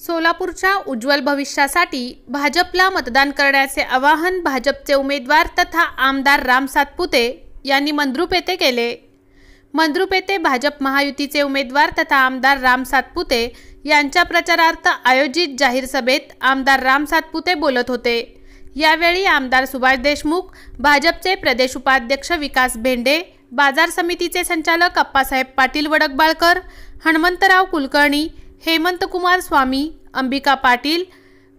सोलापूरच्या उज्ज्वल भविष्यासाठी भाजपला मतदान करण्याचे आवाहन भाजपचे उमेदवार तथा आमदार राम सातपुते यांनी मंद्रुप येथे केले। मंद्रुप येथे भाजप महायुतीचे उमेदवार तथा आमदार राम सातपुते यांच्या प्रचारार्थ आयोजित जाहीर सभेत आमदार राम सातपुते बोलत होते। यावेळी आमदार सुभाष देशमुख, भाजपचे प्रदेश उपाध्यक्ष विकास भेंडे, बाजार समितीचे संचालक अप्पासाहेब पाटील वडकबाळकर, हनुमंतराव कुलकर्णी, हेमंत कुमार स्वामी, अंबिका पाटील,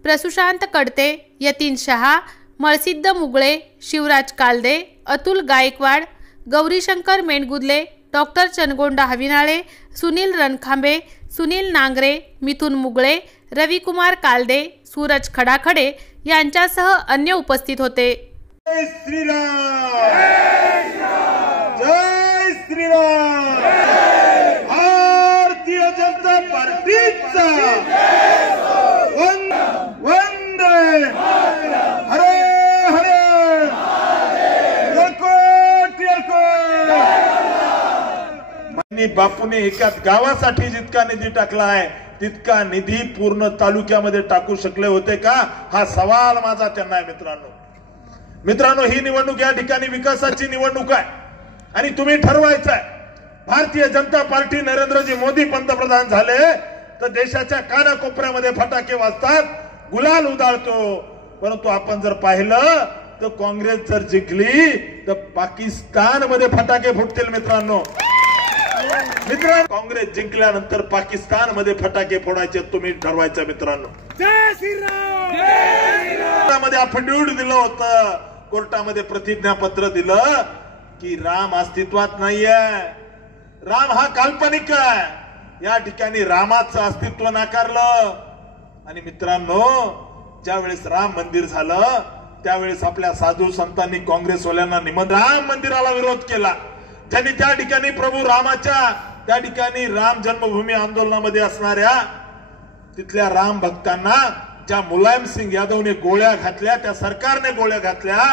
प्रसुशांत कडते, यतीन शहा, मळसिद्ध मुगळे, शिवराज कालदे, अतुल गायकवाड, गौरीशंकर मेणगुदले, डॉक्टर चनगोंडा हविनाळे, सुनील रणखांबे, सुनील नांगरे, मिथुन मुगळे, रविकुमार कालदे, सूरज खडाखडे यांच्यासह अन्य उपस्थित होते। जय श्रीराम, जय श्रीराम, भारतीय जनता पार्टीचा वंदे हरे हरे यकोट यकोट। बापूने एकाच गावासाठी जितका निधी टाकला आहे तितका निधी पूर्ण तालुक्यामध्ये टाकू शकले होते का, हा सवाल माझा त्यांना आहे। मित्रांनो, ही निवडणूक या ठिकाणी विकासाची निवडणूक आहे आणि तुम्ही ठरवायचं आहे। भारतीय जनता पार्टी नरेंद्रजी मोदी पंतप्रधान झाले तर देशाच्या कानाकोपऱ्यामध्ये फटाके वाजतात, गुलाल उधळतो। परंतु आपण जर पाहिलं तर काँग्रेस जर जिंकली तर पाकिस्तान मध्ये फटाके फुटतील। मित्रांनो, काँग्रेस जिंकल्यानंतर पाकिस्तान मध्ये फटाके फोडायचे तुम्ही ठरवायचं। मित्रांनो, जय श्रीराम, जय श्रीराम मध्ये अफिडेव्हिट दिलं होतं, कोर्टामध्ये प्रतिज्ञापत्र दिलं की राम अस्तित्वात नाहीये, राम हा काल्पनिक आहे। या ठिकाणी रामाचं अस्तित्व नाकारलं। आणि मित्रांनो, ज्यावेळेस राम मंदिर झालं त्यावेळेस आपल्या साधू संतांनी काँग्रेसवाल्यांना राम मंदिराला विरोध केला। ज्यांनी त्या ठिकाणी प्रभू रामाच्या त्या ठिकाणी राम जन्मभूमी आंदोलनामध्ये असणाऱ्या तिथल्या राम भक्तांना ज्या मुलायम सिंग यादवने गोळ्या घातल्या, त्या सरकारने गोळ्या घातल्या,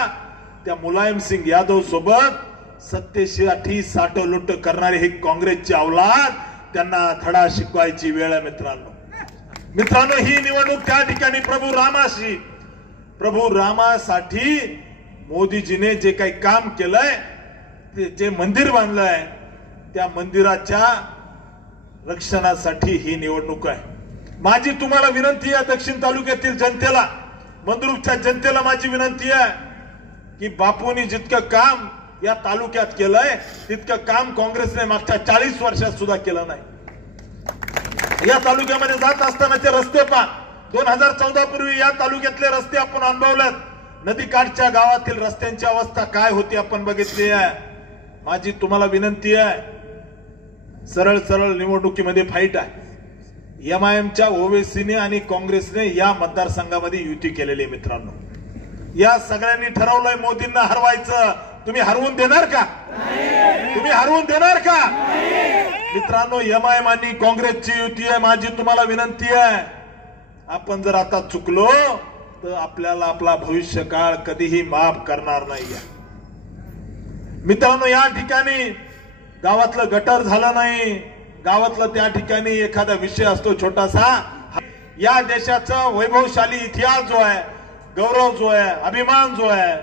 त्या मुलायम सिंग यादव सोबत सत्तेसाठी साठोलुट करणारे हे काँग्रेसची औलाद, त्यांना धडा शिकवायची वेळ आहे। मित्रांनो, ही निवडणूक त्या ठिकाणी प्रभू रामासाठी मोदीजीने जे काही काम केलंय, जे मंदिर बांधलंय, त्या मंदिराच्या रक्षणासाठी ही निवडणूक आहे। माझी तुम्हाला विनंती आहे, दक्षिण तालुक्यातील जनतेला, मंद्रुपच्या जनतेला माझी विनंती आहे की बापूंनी जितकं काम या तालुक्यात केलंय तितकं काम काँग्रेसने मागच्या 40 वर्षात सुद्धा केलं नाही। या तालुक्यामध्ये जात असतानाचे रस्ते पहा, 2014 पूर्वी या तालुक्यातले रस्ते आपण अनुभवलेत। नदीकाठच्या गावातील रस्त्यांची अवस्था काय होती आपण बघितली आहे। माझी तुम्हाला विनंती आहे, सरळ सरळ निवडणुकीमध्ये फाईट आहे। एमआयएमच्या ओवेसीने आणि काँग्रेसने या मतदारसंघामध्ये युती केलेली आहे। मित्रांनो, या सगळ्यांनी ठरवलंय मोदींना हरवायचं। तुम्ही हरवून देणार का? तुम्ही हरवून देणार का? मित्रांनो, एमआयएम आणि काँग्रेसची युती आहे। माझी तुम्हाला विनंती आहे, आपण जर आता चुकलो तर आपल्याला आपला भविष्यकाळ कधीही माफ करणार नाहीये। मित्रांनो, या ठिकाणी गावातलं गटर झालं नाही, गावातलं त्या ठिकाणी एखादा विषय असतो छोटासा, या देशाचा वैभवशाली इतिहास जो आहे, गौरव जो आहे, अभिमान जो आहे,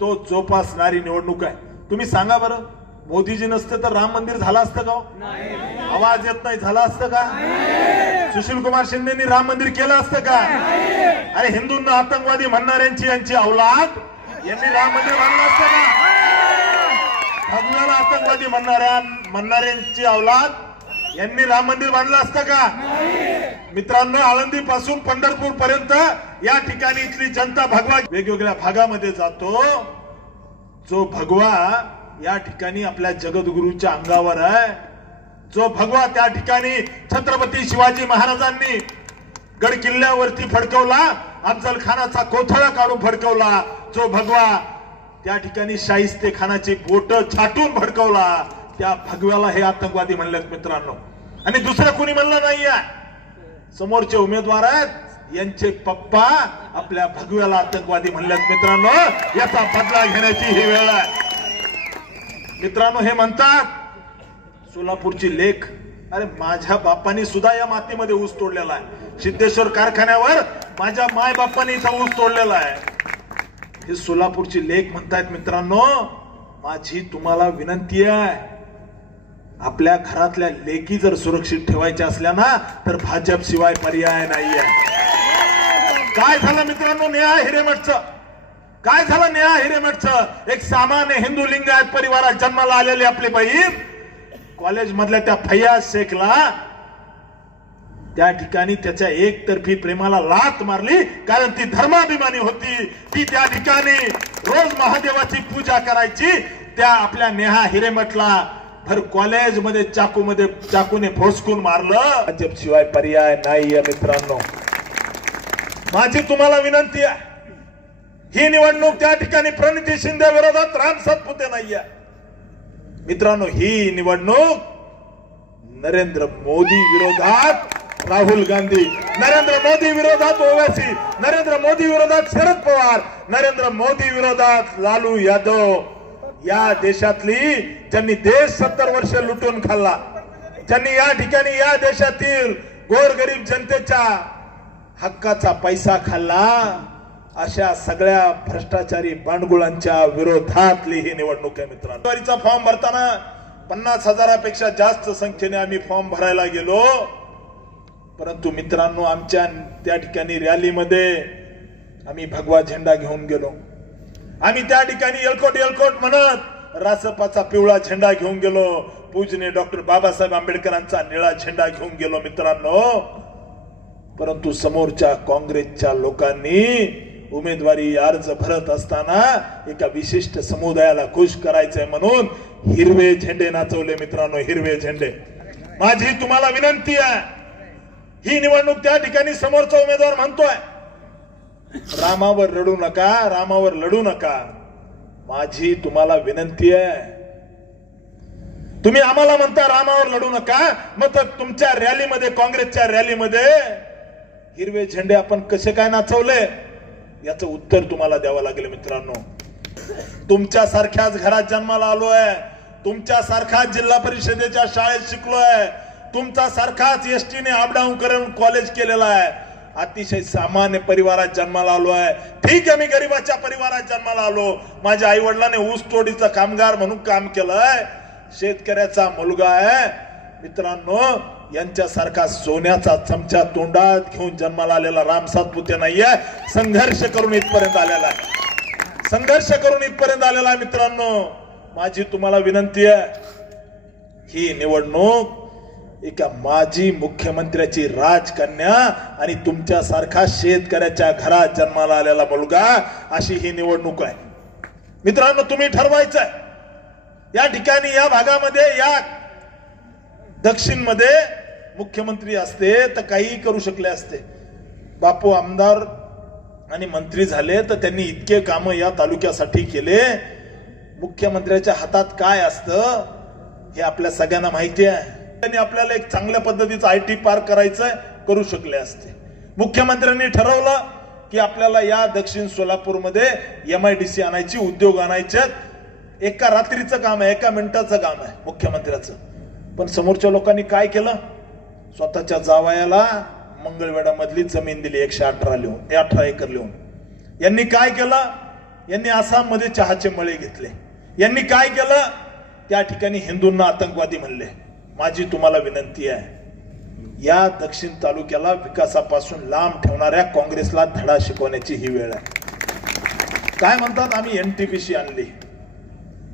तो जोपासणारी निवडणूक आहे। तुम्ही सांगा बरं, मोदीजी नसते तर राम मंदिर झालं असतं का? आवाज येत नाही, झालं असतं का? सुशील कुमार शिंदेनी राम मंदिर केलं असतं का? अरे, हिंदूंना आतंकवादी म्हणणाऱ्यांची यांची औलाद यांनी राम मंदिर बांधलं असतं का? भगवान आतंकवादी म्हणणाऱ्यांची औलाद यांनी राम मंदिर बांधलं असतं का? मित्रांनो, आळंदी पासून पंढरपूर पर्यंत या ठिकाणी इथली जनता भगवा वेगवेगळ्या भागामध्ये जातो। जो भगवा या ठिकाणी आपल्या जगद्गुरूच्या अंगावर आहे, जो भगवा त्या ठिकाणी छत्रपती शिवाजी महाराजांनी गड किल्ल्यावरती फडकवला, अफजल खानाचा कोथळा काढून फडकवला, जो भगवा त्या ठिकाणी शाहिस्ते खानाची बोट छाटून भडकवला, त्या भगव्याला हे आतंकवादी म्हणलेत। मित्रांनो, आणि दुसरं कोणी म्हणलं नाहीये। समोरचे उमेदवार आहेत, यांचे पप्पा आपल्या भगव्याला आतंकवादी म्हणलेत। मित्रांनो, याचा बदला घेण्याची ही वेळ आहे। मित्रांनो, हे म्हणतात सोलापूरची लेक अरे माझ्या बापांनी सुद्धा या मातीमध्ये ऊस तोडलेला आहे. सिद्धेश्वर कारखान्यावर माझ्या माय बापांनी इथं ऊस तोडलेला आहे. हे सोलापूरची लेख म्हणतायत मित्रांनो. माझी तुम्हाला विनंती आहे, आपल्या घरातल्या लेकी जर सुरक्षित ठेवायच्या असल्या ना तर भाजप शिवाय पर्याय नाहीये. काय झालं मित्रांनो नेहा हिरेमठचं? काय झालं नेहा हिरेमठचं? एक सामान्य हिंदू लिंगायत परिवारात जन्माला आलेली आपली बहीण कॉलेज मधल्या त्या फैयाज शेखला त्या ठिकाणी त्याच्या एकतर्फी प्रेमाला लात मारली, कारण ती धर्माभिमानी होती. ती त्या ठिकाणी रोज महादेवाची पूजा करायची. त्या आपल्या नेहा हिरेमठला भर कॉलेज मध्ये चाकूने भोसकून मारलं. भाजप शिवाय पर्याय नाहीये मित्रांनो. माझी तुम्हाला विनंती आहे, ही निवडणूक त्या ठिकाणी प्रणिती शिंदे विरोधात राम सातपुते नाहीये मित्रांनो. ही निवडणूक नरेंद्र मोदी विरोधात राहुल गांधी, नरेंद्र मोदी विरोधात ओवैसी, नरेंद्र मोदी विरोधात शरद पवार, नरेंद्र मोदी विरोधात लालू यादव. या देशातली ज्यांनी देश 70 वर्ष लुटून खाल्ला, ज्यांनी या ठिकाणी या देशातील गोरगरीब जनतेच्या हक्काचा पैसा खाल्ला, अशा सगळ्या भ्रष्टाचारी बांडगुळांच्या विरोधातली ही निवडणूक आहे मित्रांनो. फॉर्म भरताना 50,000पेक्षा जास्त संख्येने आम्ही फॉर्म भरायला गेलो. परंतु मित्रांनो आमच्या त्या ठिकाणी रॅलीमध्ये आम्ही भगवा झेंडा घेऊन गेलो. आम्ही त्या ठिकाणी एलकोट म्हणत रासपाचा पिवळा झेंडा घेऊन गेलो. पूजनीय डॉक्टर बाबासाहेब आंबेडकरांचा निळा झेंडा घेऊन गेलो मित्रांनो. परंतु समोरच्या काँग्रेसच्या लोकांनी उमेदवारी अर्ज भरत असताना एका विशिष्ट समुदायाला खुश करायचंय म्हणून हिरवे झेंडे नाचवले मित्रांनो, हिरवे झेंडे. माझी तुम्हाला विनंती आहे, ही निवडणूक त्या ठिकाणी समोरचा उमेदवार म्हणतोय रामावर लढू नका, रामावर लढू नका. माझी तुम्हाला विनंती आहे, तुम्ही आम्हाला म्हणता रामावर लढू नका, मग तर तुमच्या रॅलीमध्ये, काँग्रेसच्या रॅलीमध्ये हिरवे झेंडे आपण कसे काय नाचवले याचं उत्तर तुम्हाला द्यावं लागेल मित्रांनो. तुमच्या सारख्याच घरात जन्माला आलोय, तुमच्या सारखाच जिल्हा परिषदेच्या शाळेत शिकलोय, तुमचा सारखाच एसटीने अपडाऊन करून कॉलेज केलेला आहे. अतिशय सामान्य परिवारात जन्माला आलो आहे. ठीक आहे, मी गरीबाच्या परिवारात जन्माला आलो. माझ्या आई वडिलांनी ऊस तोडीचा कामगार म्हणून काम केलंय. शेतकऱ्याचा मुलगा आहे मित्रांनो. यांच्यासारखा सोन्याचा चमचा तोंडात घेऊन जन्माला आलेला राम सातपुते नाहीये. संघर्ष करून इथपर्यंत आलेला आहे, संघर्ष करून इथपर्यंत आलेला आहे मित्रांनो. माझी तुम्हाला विनंती आहे, ही निवडणूक एका माजी मुख्यमंत्र्याची राजकन्या आणि तुमच्या सारखा शेतकऱ्याच्या घरात जन्माला आलेला मुलगा अशी ही निवडणूक आहे मित्रांनो. तुम्ही ठरवायचंय या ठिकाणी, या भागामध्ये, या दक्षिण मध्ये मुख्यमंत्री असते तर काही करू शकले असते. बापू आमदार आणि मंत्री झाले तर त्यांनी इतके काम या तालुक्यासाठी केले. मुख्यमंत्र्याच्या हातात काय असतं हे आपल्या सगळ्यांना माहिती आहे. त्यांनी आपल्याला एक चांगल्या पद्धतीचं IT पार्क करायचंय, करू शकले असते. मुख्यमंत्र्यांनी ठरवलं की आपल्याला या दक्षिण सोलापूरमध्ये MIDC आणायची, उद्योग आणायचे. एका रात्रीचं काम आहे, एका मिनिटाचं काम आहे मुख्यमंत्र्याचं. पण समोरच्या लोकांनी काय केलं, स्वतःच्या जावयाला मंगळवेढा मधली जमीन दिली 118 एकर लिहून. यांनी काय केलं, यांनी आसाम मध्ये चहाचे मळे घेतले. यांनी काय केलं, त्या ठिकाणी हिंदूंना आतंकवादी म्हणले. माझी तुम्हाला विनंती आहे, या दक्षिण तालुक्याला विकासापासून लांब ठेवणाऱ्या काँग्रेसला धडा शिकवण्याची ही वेळ आहे. काय म्हणतात, आम्ही NTPC आणली.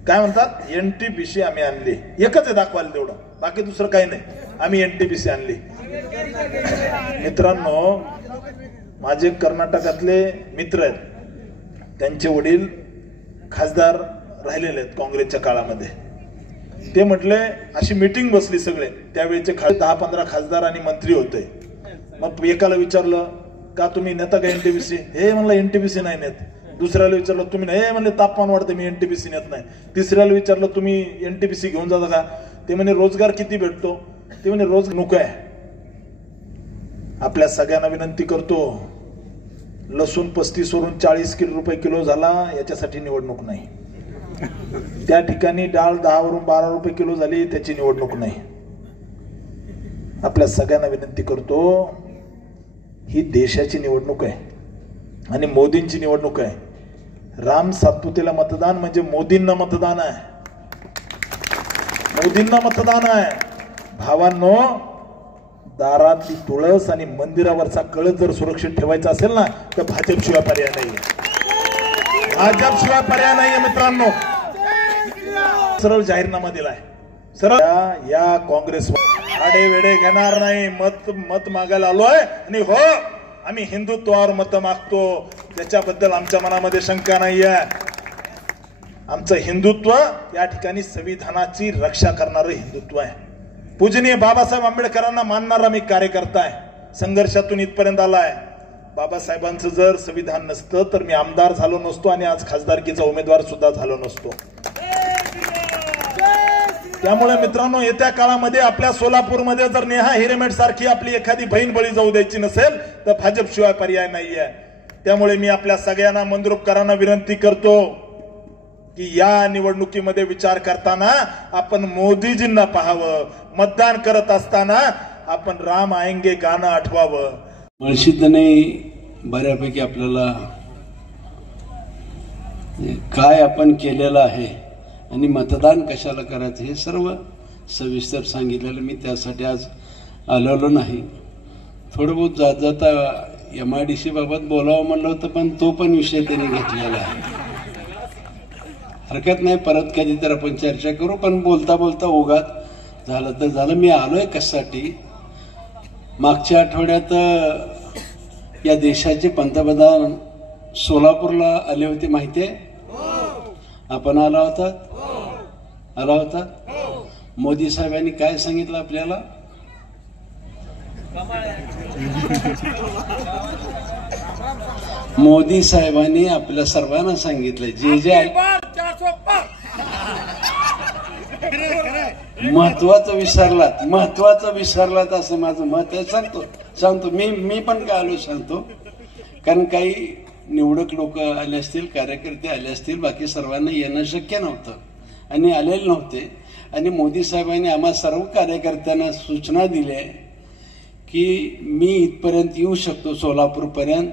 काय म्हणतात, NTPC आम्ही आणली. एकच आहे दाखवायला तेवढं, बाकी दुसरं काही नाही. आम्ही NTPC आणली. मित्रांनो, माझे कर्नाटकातले मित्र आहेत, त्यांचे वडील खासदार राहिलेले आहेत काँग्रेसच्या काळामध्ये. ते म्हटले, अशी मीटिंग बसली सगळे, त्यावेळेचे 10-15 खासदार आणि मंत्री होते. मग एकाला विचारलं, का तुम्ही नेता का NTPC? हे म्हणलं NTPC नाही नेत. दुसऱ्याला विचारलं, तुम्ही नाही? हे म्हणले तापमान वाढते, मी NTPC नेत नाही. तिसऱ्याला विचारलं, तुम्ही NTPC घेऊन जाता का? ते म्हणे रोजगार किती भेटतो? ते म्हणे रोज नको आहे. आपल्या सगळ्यांना विनंती करतो, लसूण 35 वरून 40 रुपये किलो झाला, याच्यासाठी निवडणूक नाही. त्या ठिकाणी डाळ 10 वरून 12 रुपये किलो झाली, त्याची निवडणूक नाही. आपल्या सगळ्यांना विनंती करतो, ही देशाची निवडणूक आहे आणि मोदींची निवडणूक आहे। राम सातपुतेला मतदान म्हणजे मोदींना मतदान आहे, मोदींना मतदान आहे। भावांनो, दारातली तुळस आणि मंदिरावरचा कळस जर सुरक्षित ठेवायचा असेल ना तर भाजपशिवाय पर्याय नाहीये, भाजपशिवाय पर्याय नाहीये मित्रांनो। सरळ जाहीरनामा दिलाय, सरळ या काँग्रेस आडे वेडे घेणार नाही, मत मागायला आलोय आणि हो आम्ही हिंदुत्वावर मत मागतो, त्याच्याबद्दल आमच्या मनामध्ये शंका नाहीये। आमचं हिंदुत्व या ठिकाणी संविधानाची रक्षा करणारं हिंदुत्व आहे। पूजनीय बाबासाहेब आंबेडकरांना मानणारा मी कार्यकर्ता आहे, संघर्षातून इथपर्यंत आलाय। बाबासाहेबांचं जर संविधान नसतं तर मी आमदार झालो नसतो आणि आज खासदारकीचा उमेदवार सुद्धा झालो नसतो। त्यामुळे मित्रांनो, येत्या काळामध्ये आपल्या सोलापूरमध्ये जर नेहा हिरेमेट सारखी आपली एखादी बहीण बळी जाऊ द्यायची नसेल तर भाजपशिवाय पर्याय नाहीये। त्यामुळे मी आपल्या सगळ्यांना मंद्रुपकरांना विनंती करतो की या निवडणुकीमध्ये विचार करताना आपण मोदीजींना पाहावं, मतदान करत असताना आपण राम आएंगे गाणं आठवावं। मुळशीदने बऱ्यापैकी आपल्याला काय आपण केलेलं आहे आणि मतदान कशाला करायचं हे सर्व सविस्तर सांगितलेलं, मी त्यासाठी आज आलेलो नाही। थोडं बहुत जात जाता MIDC बाबत बोलावं म्हणलं होतं, पण तो पण विषय त्यांनी घेतलेला आहे। हरकत नाही, परत कधी तर आपण चर्चा करू, पण बोलता बोलता ओघात झालं तर झालं। मी आलोय कशासाठी, मागच्या आठवड्यात या देशाचे पंतप्रधान सोलापूरला आले होते, माहितीये? आपण आला होता। मोदी साहेबांनी काय सांगितलं आपल्याला? मोदी साहेबांनी आपल्या सर्वांना सांगितलं, जे जे महत्वाचं विसरलात असं माझं मत आहे। सांगतो मी पण काय आलो सांगतो, कारण काही निवडक लोक आले असतील, कार्यकर्ते आले असतील, बाकी सर्वांना येणं शक्य नव्हतं आणि आलेले नव्हते। आणि मोदी साहेबांनी आम्हा सर्व कार्यकर्त्यांना सूचना दिल्या की मी इथपर्यंत येऊ शकतो, सोलापूरपर्यंत।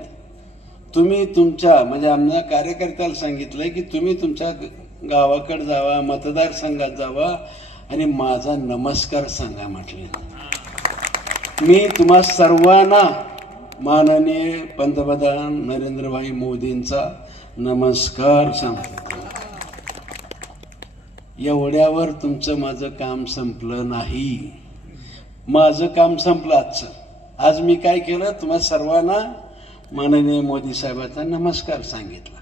तुम्ही तुमच्या म्हणजे आमच्या कार्यकर्त्याला सांगितलंय की तुम्ही तुमच्या गावाकडे जावा, मतदारसंघात जावा आणि माझा नमस्कार सांगा म्हटले। मी तुम्हा सर्वांना माननीय पंतप्रधान नरेंद्रभाई मोदींचा नमस्कार सांगतो। एवढ्यावर तुमचं माझं काम संपलं नाही, माझं काम संपलं आजचं। आज मी काय केलं, तुम्हा सर्वांना माननीय मोदी साहेबांचा नमस्कार सांगितला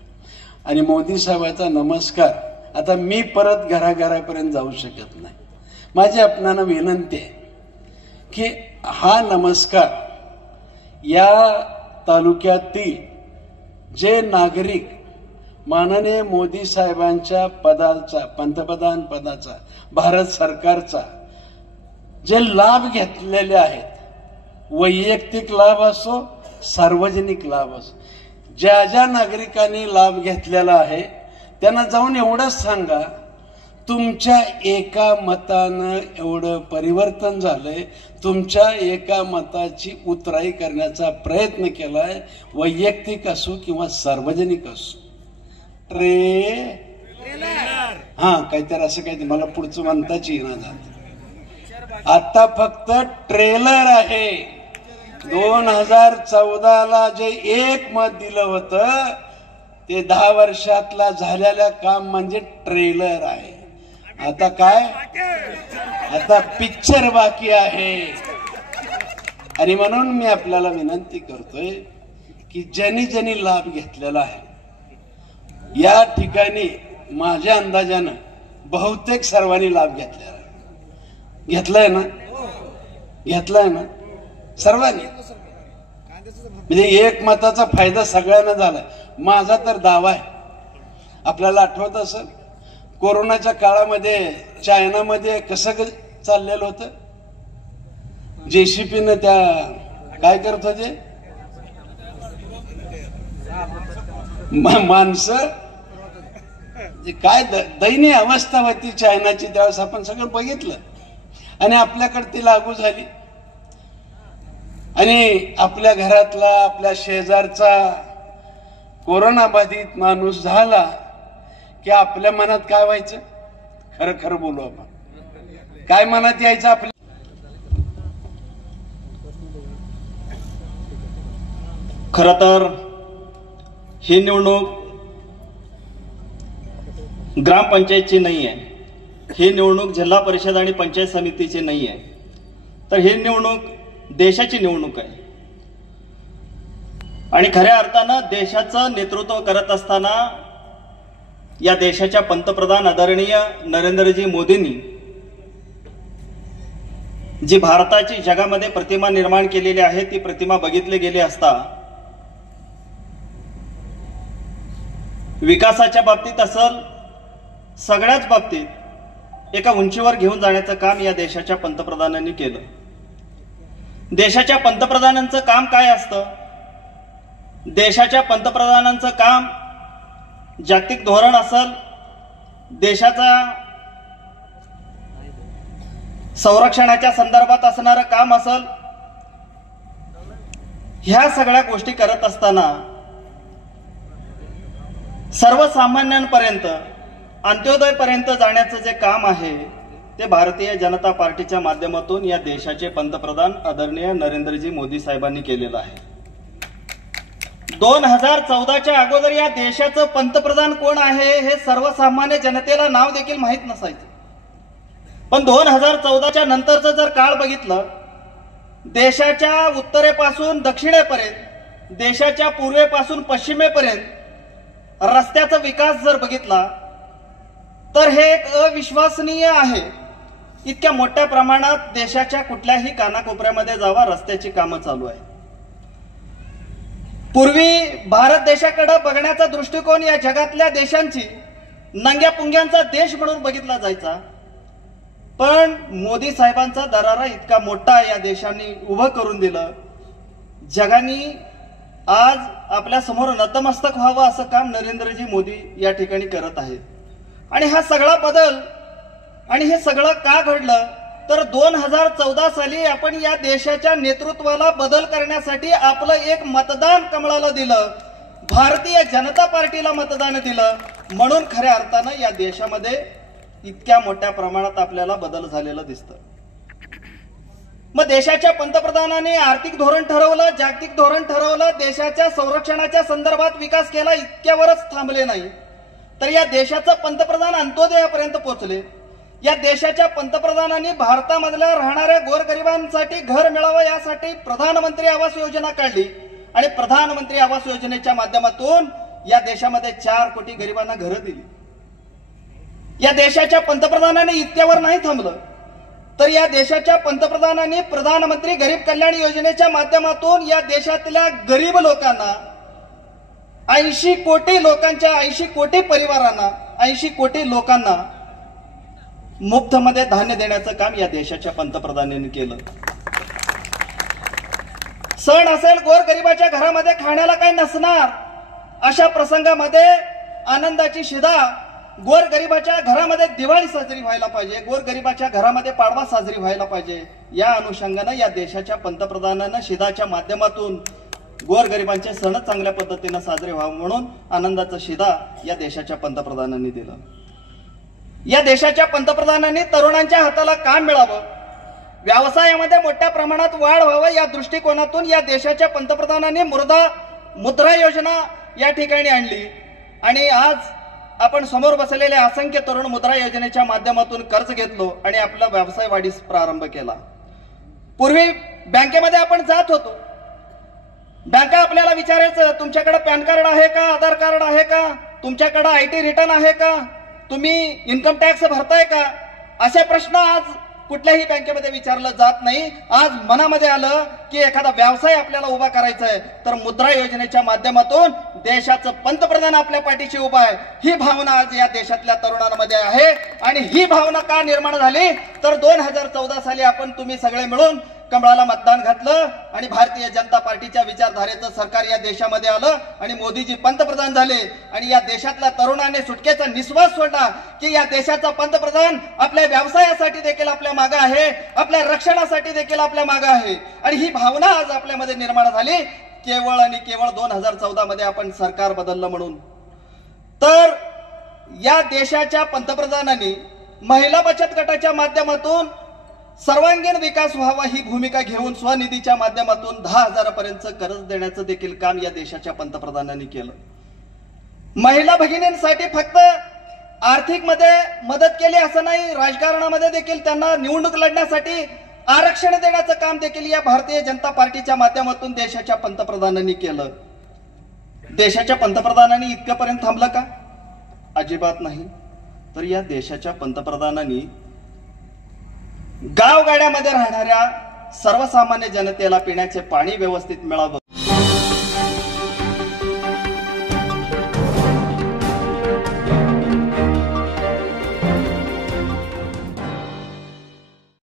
आणि मोदी साहेबांचा नमस्कार आता मी परत घराघरापर्यंत जाऊ शकत नाही। माझी आपणाला विनंती आहे की हा नमस्कार या तालुक्यातील जे नागरिक माननीय मोदी साहेबांच्या पदाचा, पंतप्रधान पदाचा, भारत सरकारचा जे लाभ घेतलेले आहेत, वैयक्तिक लाभ असो, सार्वजनिक लाभ असो, ज्या ज्या नागरिकांनी लाभ घेतलेला आहे त्यांना जाऊन एवढंच सांगा, तुमच्या एका मतानं एवढं परिवर्तन झालंय, तुमच्या एका मताची उतराई करण्याचा प्रयत्न केलाय, वैयक्तिक असो किंवा सार्वजनिक असो। काहीतरी असं काहीतरी मला पुढचं म्हणताच येणार जात। आता फक्त ट्रेलर आहे। 2014ला जे एक मत दिलं होतं ते 10 वर्षातला झालेलं काम म्हणजे ट्रेलर आहे। आता काय, आता पिक्चर बाकी आहे। आणि म्हणून मी आपल्याला विनंती करतोय की ज्यांनी लाभ घेतलेला आहे, या ठिकाणी माझ्या अंदाजानं बहुतेक सर्वांनी लाभ घेतलेला आहे। घेतलाय ना सर्वांनी, म्हणजे एक मताचा फायदा सगळ्यांना झाला। माझा तर दावा आहे, आपल्याला आठवत असेल कोरोनाच्या काळामध्ये चायनामध्ये कसं चाललेलं होतं, JCPनं त्या काय करत होते, माणसं काय दयनीय अवस्था होती चायनाची, त्यावेळेस आपण सगळं बघितलं आणि आपल्याकडे ती लागू झाली। आणि आपल्या घरातला आपल्या शेजारचा कोरोना बाधित माणूस झाला की आपल्या मनात काय व्हायचं? खरं खरं बोलू आपण, काय मनात यायचं आपल्या? खरं तर ही निवडणूक ग्रामपंचायतची नाही आहे, ही निवडणूक जिल्हा परिषद आणि पंचायत समितीची नाही आहे, तर ही निवडणूक देशाची निवडणूक आहे. आणि खऱ्या अर्थानं देशाचं नेतृत्व करत असताना या देशाच्या पंतप्रधान आदरणीय नरेंद्रजी मोदींनी जी भारताची जगामध्ये प्रतिमा निर्माण केलेली आहे ती प्रतिमा बघितली गेली असता विकासाच्या बाबतीत असेल, सगळ्याच बाबतीत एका उंचीवर घेऊन जाण्याचं काम या देशाच्या पंतप्रधानांनी केलं. देशाच्या पंतप्रधानांचं काम काय असतं? देशाच्या पंतप्रधानांचं काम जागतिक धोरण असेल, देशाचा संरक्षणाच्या संदर्भात असणारं काम असेल, ह्या सगळ्या गोष्टी करत असताना सर्वसामान्यांपर्यंत अंत्योदयपर्यंत जाण्याचं जे काम आहे ते भारतीय जनता पार्टीच्या माध्यमातून या देशाचे पंतप्रधान आदरणीय नरेंद्रजी मोदी साहेबांनी केलेलं आहे. 2014च्या अगोदर या देशाचं पंतप्रधान कोण आहे हे सर्वसामान्य जनतेला नाव देखील माहीत नसायचं. पण 2014च्या नंतरचं जर काळ बघितलं, देशाच्या उत्तरेपासून दक्षिणेपर्यंत, देशाच्या पूर्वेपासून पश्चिमेपर्यंत रस्त्याचा विकास जर बघितला तर हे एक अविश्वसनीय आहे. इतक्या मोठ्या प्रमाणात देशाच्या कुठल्याही कानाकोपऱ्यामध्ये जावा रस्त्याची कामं चालू आहे. पूर्वी भारत देशाकडे बघण्याचा दृष्टिकोन या जगातल्या देशांची नंग्या पुंग्यांचा देश म्हणून बघितला जायचा. पण मोदी साहेबांचा दरारा इतका मोठा या देशांनी उभं करून दिलं, जगाने आज आपल्या समोर नतमस्तक व्हावं असं काम नरेंद्रजी मोदी या ठिकाणी करत आहेत. आणि हा सगळा बदल आणि हे सगळं का घडलं तर 2014 साली आपण या देशाच्या नेतृत्वाला बदल करण्यासाठी आपलं एक मतदान कमळाला दिलं, भारतीय जनता पार्टीला मतदान दिलं. म्हणून खऱ्या अर्थानं या देशामध्ये इतक्या मोठ्या प्रमाणात आपल्याला बदल झालेला दिसतं. मग देशाच्या पंतप्रधानांनी आर्थिक धोरण ठरवलं, जागतिक धोरण ठरवलं, देशाच्या संरक्षणाच्या संदर्भात विकास केला, इतक्यावरच थांबले नाही तर या देशाचं पंतप्रधान अंत्योदयापर्यंत पोहोचले. या देशाच्या पंतप्रधानांनी भारतामधल्या राहणाऱ्या गोरगरिबांसाठी घर मिळावं यासाठी प्रधानमंत्री आवास योजना काढली आणि प्रधानमंत्री आवास योजनेच्या माध्यमातून या देशामध्ये 4 कोटी गरिबांना घरं दिली. या देशाच्या पंतप्रधानांनी इतक्यावर नाही थांबलं तर या देशाच्या पंतप्रधानांनी प्रधानमंत्री गरीब कल्याण योजनेच्या माध्यमातून या देशातल्या गरीब लोकांना 80 कोटी लोकांच्या 80 कोटी परिवारांना 80 कोटी लोकांना मुफ्तमध्ये धान्य देण्याचं काम या देशाच्या पंतप्रधानांनी केलं. सण असेल, गोरगरिबाच्या घरामध्ये खाण्याला काही नसणार, अशा प्रसंगामध्ये आनंदाची शिदा, गोरगरिबाच्या घरामध्ये दिवाळी साजरी व्हायला पाहिजे, गोरगरिबाच्या घरामध्ये पाडवा साजरी व्हायला पाहिजे. या अनुषंगानं या देशाच्या पंतप्रधानांना शिदाच्या माध्यमातून गोरगरिबांचे सण चांगल्या पद्धतीने साजरे व्हावे म्हणून आनंदाचा शिदा या देशाच्या पंतप्रधानांनी दिला. या देशाच्या पंतप्रधानांनी तरुणांच्या हाताला काम मिळावं, व्यवसायामध्ये मोठ्या प्रमाणात वाढ व्हावं या दृष्टिकोनातून या देशाच्या पंतप्रधानांनी मुद्रा योजना या ठिकाणी आणली. आणि आज आपण समोर बसलेले असंख्य तरुण मुद्रा योजनेच्या माध्यमातून कर्ज घेतलो आणि आपला व्यवसाय वाढीस प्रारंभ केला. पूर्वी बँकेमध्ये आपण जात होतो, बँका आपल्याला विचारायचं तुमच्याकडे पॅन कार्ड आहे का, आधार कार्ड आहे का, तुमच्याकडे IT रिटर्न आहे का, तुम्ही इन्कम टॅक्स भरताय का, असे प्रश्न आज कुठल्याही बँकेमध्ये विचारलं जात नाही. आज मनामध्ये आलं की एखादा व्यवसाय आपल्याला उभा करायचा आहे तर मुद्रा योजनेच्या माध्यमातून देशाचं पंतप्रधान आपल्या पाठीशी उभा आहे, ही भावना आज या देशातल्या तरुणांमध्ये आहे. आणि ही भावना का निर्माण झाली तर 2014 साली आपण तुम्ही सगळे मिळून कमळाला मतदान घातलं आणि भारतीय जनता पार्टीच्या विचारधारेचं सरकार या देशामध्ये आलं आणि मोदीजी पंतप्रधान झाले आणि या देशातल्या तरुणाने सुटकेचा निश्वास सोडला की या देशाचा पंतप्रधान आपल्या व्यवसायासाठी देखील आपल्या मागे आहे, आपल्या रक्षणासाठी देखील आपल्या मागे आहे. आणि ही भावना आज आपल्यामध्ये निर्माण झाली केवळ आणि केवळ 2014 मध्ये आपण सरकार बदललं म्हणून. तर या देशाच्या पंतप्रधानांनी महिला बचत गटाच्या माध्यमातून सर्वांगीण विकास व्हावा ही भूमिका घेऊन स्वनिधीच्या माध्यमातून 10,000 पर्यंत कर्ज देण्याचं देखील काम या देशाच्या पंतप्रधानांनी केलं. महिला भगिनींसाठी फक्त आर्थिक मध्ये मदत केली असं नाही, राजकारणामध्ये देखील त्यांना निवडणूक लढण्यासाठी आरक्षण देण्याचं काम देखील या भारतीय जनता पार्टीच्या माध्यमातून देशाच्या पंतप्रधानांनी केलं. देशाच्या पंतप्रधानांनी इतकंपर्यंत थांबलं का? अजिबात नाही. तर या देशाच्या पंतप्रधानांनी गावगाड्यामध्ये राहणाऱ्या सर्वसामान्य जनतेला पिण्याचे पाणी व्यवस्थित मिळावं